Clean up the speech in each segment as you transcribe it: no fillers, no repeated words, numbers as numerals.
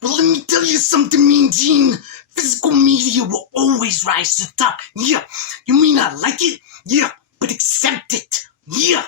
But let me tell you something, Mean Gene. Physical media will always rise to the top. Yeah, you may not like it. Yeah, but accept it. Yeah.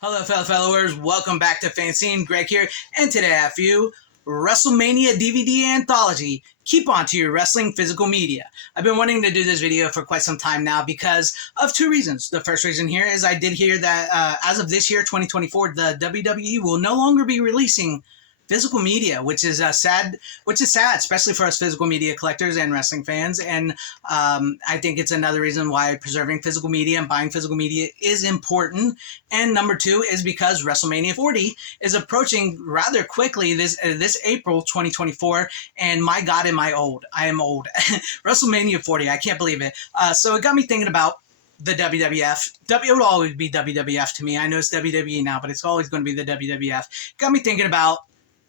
Hello, fellow followers. Welcome back to FanZcene. Greg here, and today I have for you Wrestlemania DVD Anthology. Keep on to your wrestling physical media. I've been wanting to do this video for quite some time now because of two reasons. The first reason here is I did hear that as of this year, 2024, the WWE will no longer be releasing physical media, which is sad, especially for us physical media collectors and wrestling fans. And I think it's another reason why preserving physical media and buying physical media is important. And number two is because WrestleMania 40 is approaching rather quickly this April 2024. And my God, am I old? I am old. WrestleMania 40, I can't believe it. So it got me thinking about the WWF. It would always be WWF to me. I know it's WWE now, but it's always going to be the WWF. Got me thinking about,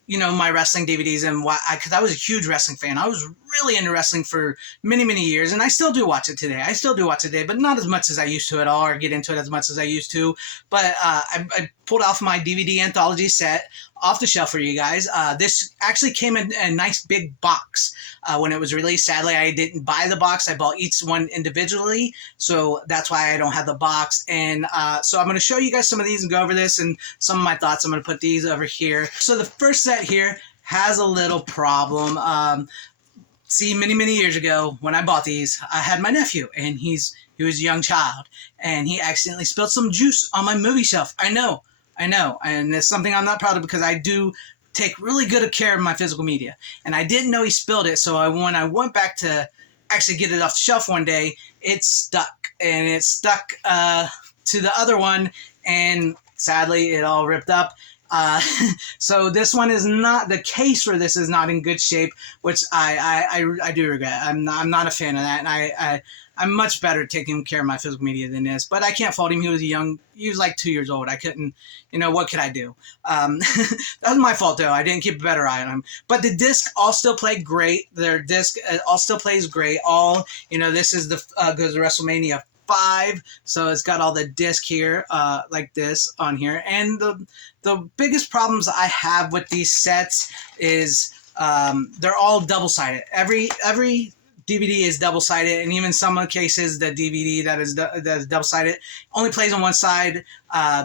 you know, my wrestling DVDs and because I was a huge wrestling fan. I was really into wrestling for many, many years, and I still do watch it today. But not as much as I used to at all, or get into it as much as I used to. But I pulled off my DVD anthology set off the shelf for you guys. This actually came in a nice big box when it was released. Sadly, I didn't buy the box. I bought each one individually, so that's why I don't have the box. And so I'm going to show you guys some of these and go over this and some of my thoughts. I'm going to put these over here. So the first set here has a little problem. See, many years ago when I bought these, I had my nephew, and he was a young child, and he accidentally spilled some juice on my movie shelf. I know, and it's something I'm not proud of because I do take really good care of my physical media, and I didn't know he spilled it. So when I went back to actually get it off the shelf one day, it stuck to the other one, and sadly, it all ripped up. So this one is not, the case for this is not in good shape, which I do regret. I'm not a fan of that, and I'm much better at taking care of my physical media than this, but I can't fault him. He was like 2 years old. I couldn't, what could I do? That was my fault though. I didn't keep a better eye on him, but the disc all still played great. Their disc all still plays great. This is goes to WrestleMania 5, so it's got all the disc here, like this on here. And the biggest problems I have with these sets is they're all double-sided. Every DVD is double-sided, and even some of the cases, the DVD that is double-sided only plays on one side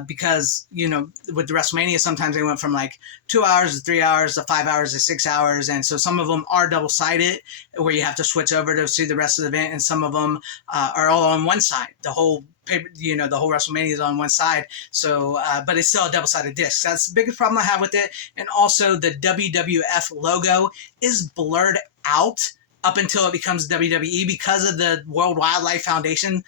because, with the WrestleMania, sometimes they went from like 2 hours to 3 hours to 5 hours to 6 hours, and so some of them are double-sided where you have to switch over to see the rest of the event, and some of them are all on one side. The whole paper, the whole WrestleMania is on one side, so but it's still a double-sided disc. That's the biggest problem I have with it. And also the WWF logo is blurred out up until it becomes WWE because of the World Wildlife Foundation.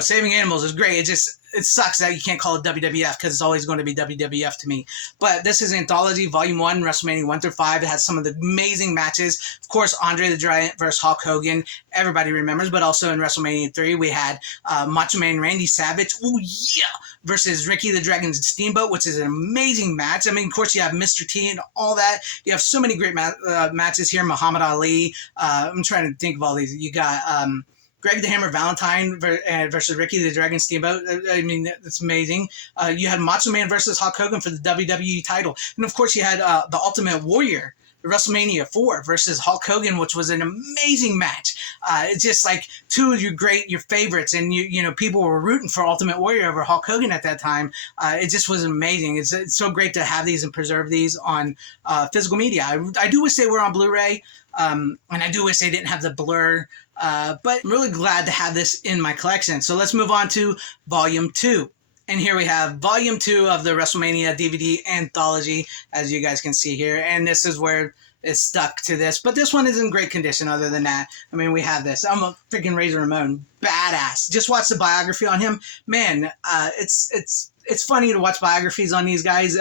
Saving animals is great. It sucks that you can't call it WWF because it's always going to be WWF to me. But this is Anthology Volume 1, WrestleMania 1 through 5. It has some of the amazing matches. Of course, Andre the Giant versus Hulk Hogan, everybody remembers. But also in WrestleMania 3, we had Macho Man Randy Savage, versus Ricky the Dragon Steamboat, which is an amazing match. I mean, of course, you have Mr. T and all that. You have so many great matches here. Muhammad Ali. I'm trying to think of all these. You got Greg the Hammer Valentine versus Ricky the Dragon Steamboat. I mean, that's amazing. You had Macho Man versus Hulk Hogan for the WWE title. And, of course, you had the Ultimate Warrior, WrestleMania 4 versus Hulk Hogan, which was an amazing match. It's just like two of your favorites, and people were rooting for Ultimate Warrior over Hulk Hogan at that time. It just was amazing. It's so great to have these and preserve these on physical media. I do wish they were on Blu-ray, and I do wish they didn't have the blur, but I'm really glad to have this in my collection. So let's move on to Volume 2. And here we have Volume 2 of the WrestleMania DVD Anthology, as you guys can see here. And this is where it's stuck to this. But this one is in great condition other than that. I mean, we have this. I'm a freaking Razor Ramon. Badass. Just watch the biography on him. Man, it's funny to watch biographies on these guys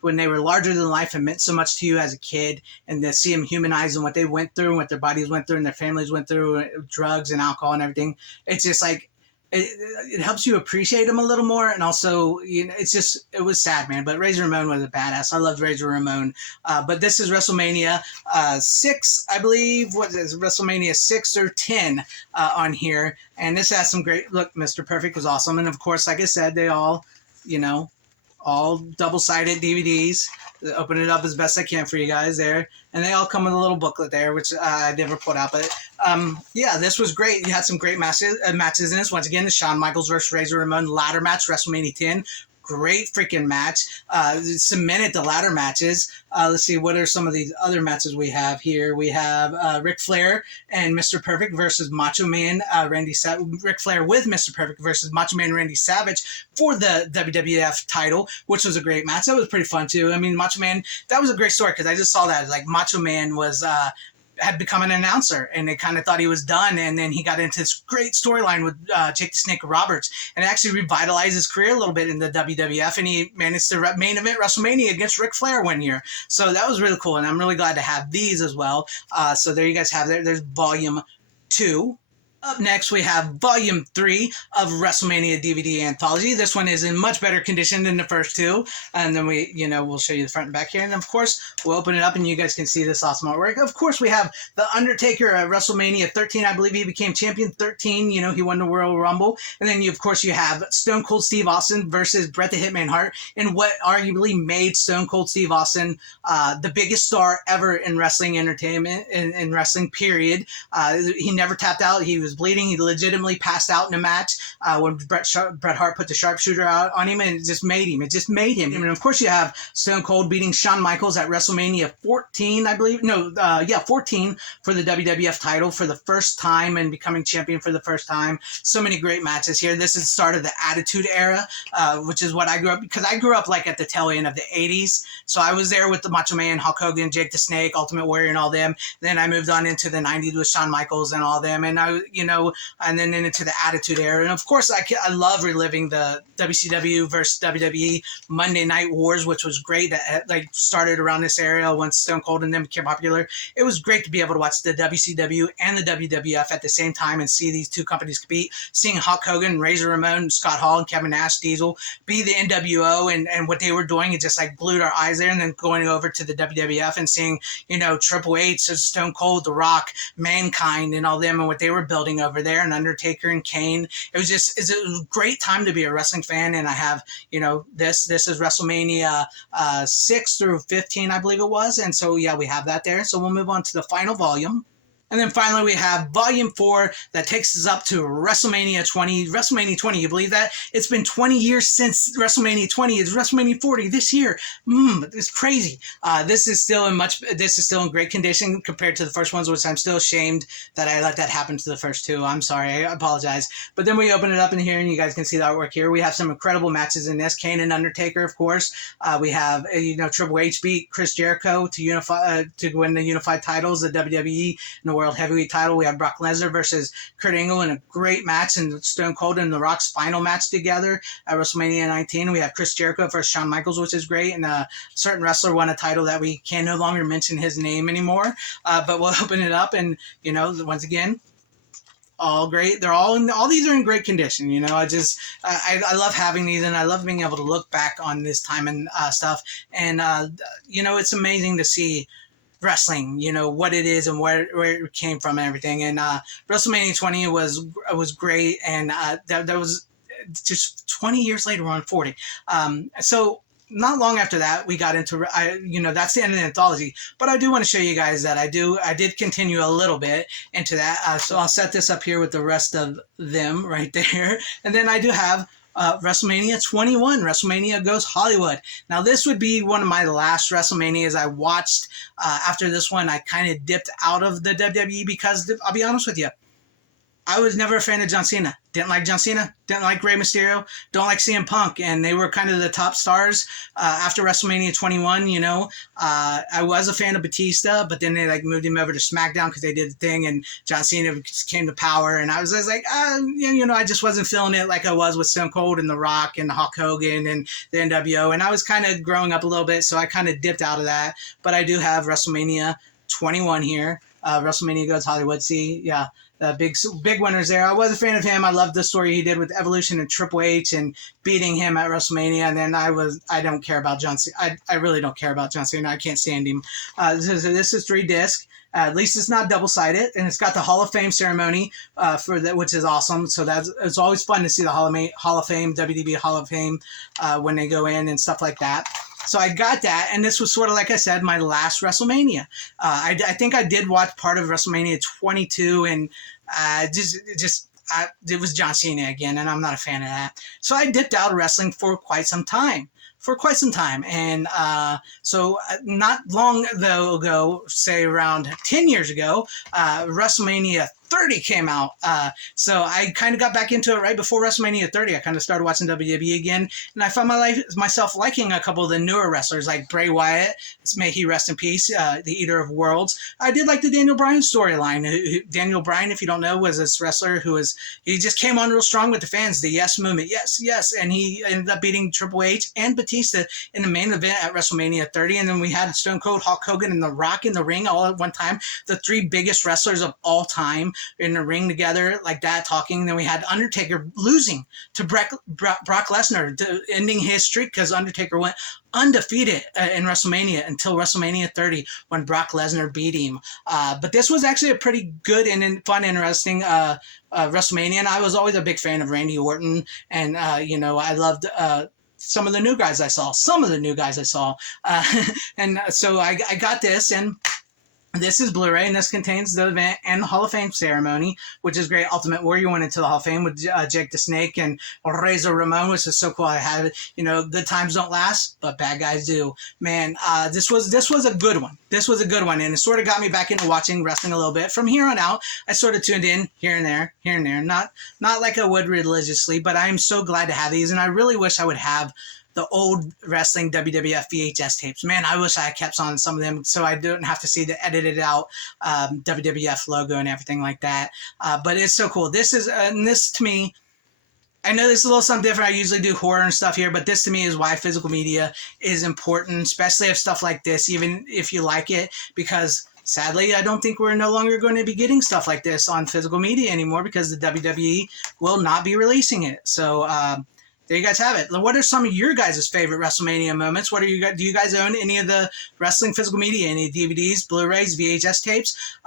when they were larger than life and meant so much to you as a kid, and to see them humanized and what they went through and what their bodies went through and their families went through, drugs and alcohol and everything. It's just like, it helps you appreciate him a little more, and also, you know, it was sad, man. But Razor Ramon was a badass. I loved Razor Ramon. But this is WrestleMania 6, I believe. What is it, WrestleMania 6 or 10 on here, and this has some great look. Mr. Perfect was awesome, and of course, like I said, they all, you know, all double-sided DVDs. Open it up as best I can for you guys there, and they all come with a little booklet there, which I never put out. But yeah, this was great. You had some great matches in this. Once again, the Shawn Michaels versus Razor Ramon ladder match, WrestleMania 10. Great freaking match. Cemented the ladder matches. Let's see, what are some of these other matches we have here? We have Ric Flair and Mr. Perfect versus Macho Man Randy Savage. Ric Flair with Mr. Perfect versus Macho Man Randy Savage for the WWF title, which was a great match. That was pretty fun too. I mean, Macho Man, that was a great story because I just saw that. Like, Macho Man was had become an announcer, and they kind of thought he was done, and then he got into this great storyline with Jake the Snake Roberts, and it actually revitalized his career a little bit in the WWF, and he managed to main event WrestleMania against Ric Flair one year. So that was really cool, and I'm really glad to have these as well. So there you guys have it. There's Volume 2. Up next, we have Volume 3 of WrestleMania DVD Anthology. This one is in much better condition than the first two. And then we'll show you the front and back here. And of course, we'll open it up and you guys can see this awesome artwork. Of course, we have The Undertaker at WrestleMania 13. I believe he became champion 13. He won the Royal Rumble. And then, of course, you have Stone Cold Steve Austin versus Bret the Hitman Hart in what arguably made Stone Cold Steve Austin the biggest star ever in wrestling entertainment, in wrestling, period. He never tapped out. He was bleeding. He legitimately passed out in a match when Bret Hart put the sharpshooter out on him, and it just made him. And of course, you have Stone Cold beating Shawn Michaels at WrestleMania 14, I believe. 14 for the WWF title for the first time and becoming champion for the first time. So many great matches here. This is the start of the Attitude Era, which is what I grew up, because I grew up like at the tail end of the 80s. So I was there with the Macho Man, Hulk Hogan, Jake the Snake, Ultimate Warrior, and all them. Then I moved on into the 90s with Shawn Michaels and all them. And and then into the Attitude Era. And of course, I love reliving the WCW versus WWE Monday Night Wars, which was great. That started around this area once Stone Cold and them became popular. It was great to be able to watch the WCW and the WWF at the same time and see these two companies compete. Seeing Hulk Hogan, Razor Ramon, Scott Hall, and Kevin Nash, Diesel be the NWO and what they were doing, it just glued our eyes there. And then going over to the WWF and seeing Triple H, Stone Cold, The Rock, Mankind, and all them, and what they were building over there, and Undertaker and Kane. It was a great time to be a wrestling fan. And I have this is WrestleMania 6 through 15, I believe it was. And so yeah, we have that there. So we'll move on to the final volume. And then finally, we have Volume 4 that takes us up to WrestleMania 20. WrestleMania 20, you believe that? It's been 20 years since WrestleMania 20. It's WrestleMania 40 this year. It's crazy. This is still in great condition compared to the first ones, which I'm still ashamed that I let that happen to the first two. I'm sorry. I apologize. But then we open it up in here, and you guys can see the artwork here. We have some incredible matches in this. Kane and Undertaker, of course. We have Triple H beat Chris Jericho to win the unified titles, the WWE and the World Heavyweight title. We have Brock Lesnar versus Kurt Angle in a great match, and Stone Cold and The Rock's final match together at WrestleMania 19. We have Chris Jericho versus Shawn Michaels, which is great, and a certain wrestler won a title that we can no longer mention his name anymore. But we'll open it up, and once again, all great. All these are in great condition. I love having these, and I love being able to look back on this time and stuff. And it's amazing to see wrestling, what it is and where it came from and everything. And WrestleMania 20 was great, and that was just 20 years later. We're on 40. So not long after that, we got into that's the end of the anthology. But I do want to show you guys that I did continue a little bit into that. So I'll set this up here with the rest of them right there, and then I do have WrestleMania 21, WrestleMania Goes Hollywood. Now, this would be one of my last WrestleManias I watched. After this one, I kind of dipped out of the WWE because, I'll be honest with you, I was never a fan of John Cena. Didn't like John Cena. Didn't like Rey Mysterio. Don't like CM Punk. And they were kind of the top stars after WrestleMania 21, I was a fan of Batista, but then they moved him over to SmackDown because they did the thing, and John Cena came to power. And I was like, I just wasn't feeling it like I was with Stone Cold and The Rock and Hulk Hogan and the NWO. And I was kind of growing up a little bit, so I kind of dipped out of that. But I do have WrestleMania 21 here. WrestleMania Goes Hollywood. See, yeah, big winners there. I was a fan of him. I loved the story he did with Evolution and Triple H and beating him at WrestleMania. And then I don't care about John Cena. I really don't care about John Cena. I can't stand him. This is 3-disc. At least it's not double-sided, and it's got the Hall of Fame ceremony for that, which is awesome. So it's always fun to see the Hall of Fame, WWE Hall of Fame when they go in and stuff like that. So I got that, and this was sort of, like I said, my last WrestleMania. I think I did watch part of WrestleMania 22, and it was John Cena again, and I'm not a fan of that. So I dipped out of wrestling for quite some time. And so not long ago, say around 10 years ago, WrestleMania 30 came out. So I kind of got back into it right before WrestleMania 30. I kind of started watching WWE again, and I found myself liking a couple of the newer wrestlers like Bray Wyatt. May he rest in peace, the Eater of Worlds. I did like the Daniel Bryan storyline. Daniel Bryan, if you don't know, was this wrestler he just came on real strong with the fans, the yes movement, yes, and he ended up beating Triple H and Batista in the main event at WrestleMania 30, and then we had Stone Cold, Hulk Hogan, and The Rock in the ring all at one time, the 3 biggest wrestlers of all time in the ring together like that talking. Then we had Undertaker losing to Brock Lesnar, ending his streak because Undertaker went undefeated in WrestleMania until WrestleMania 30 when Brock Lesnar beat him. But this was actually a pretty good and fun, interesting WrestleMania, and I was always a big fan of Randy Orton, and I loved some of the new guys I saw. And so I got this, and this is Blu-ray, and this contains the event and the Hall of Fame ceremony, which is great. Ultimate Warrior went into the Hall of Fame with Jake the Snake and Razor Ramon, which is so cool. I have it. Good times don't last, but bad guys do. Man, this was a good one. And it sort of got me back into watching wrestling a little bit. From here on out, I sort of tuned in here and there. Not like I would religiously, but I am so glad to have these, and I really wish I would have the old wrestling WWF VHS tapes. Man, I wish I had kept on some of them so I didn't have to see the edited out WWF logo and everything like that. But it's so cool. This to me, I know this is a little something different. I usually do horror and stuff here, but this to me is why physical media is important, especially if stuff like this, even if you like it, because sadly, I don't think we're no longer going to be getting stuff like this on physical media anymore because the WWE will not be releasing it. So, there you guys have it. What are some of your guys' favorite WrestleMania moments? Do you guys own any of the wrestling physical media, any DVDs, Blu-rays, VHS tapes?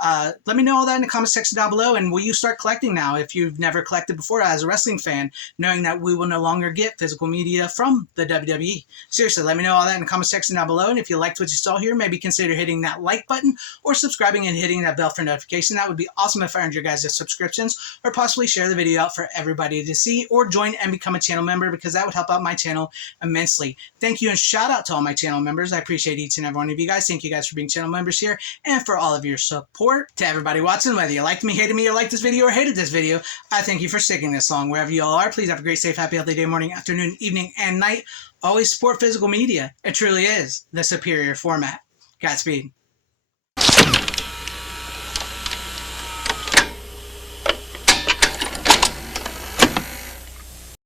Let me know all that in the comment section down below. And will you start collecting now if you've never collected before as a wrestling fan, knowing that we will no longer get physical media from the WWE? Seriously, let me know all that in the comment section down below. And if you liked what you saw here, maybe consider hitting that like button or subscribing and hitting that bell for notification. That would be awesome if I earned your guys' subscriptions, or possibly share the video out for everybody to see, or join and become a channel member, because that would help out my channel immensely. Thank you, and shout out to all my channel members. I appreciate each and every one of you guys. Thank you guys for being channel members here and for all of your support. To everybody watching, whether you liked me, hated me, or liked this video, or hated this video, I thank you for sticking this long. Wherever you all are, please have a great, safe, happy, healthy day, morning, afternoon, evening, and night. Always support physical media. It truly is the superior format. Godspeed.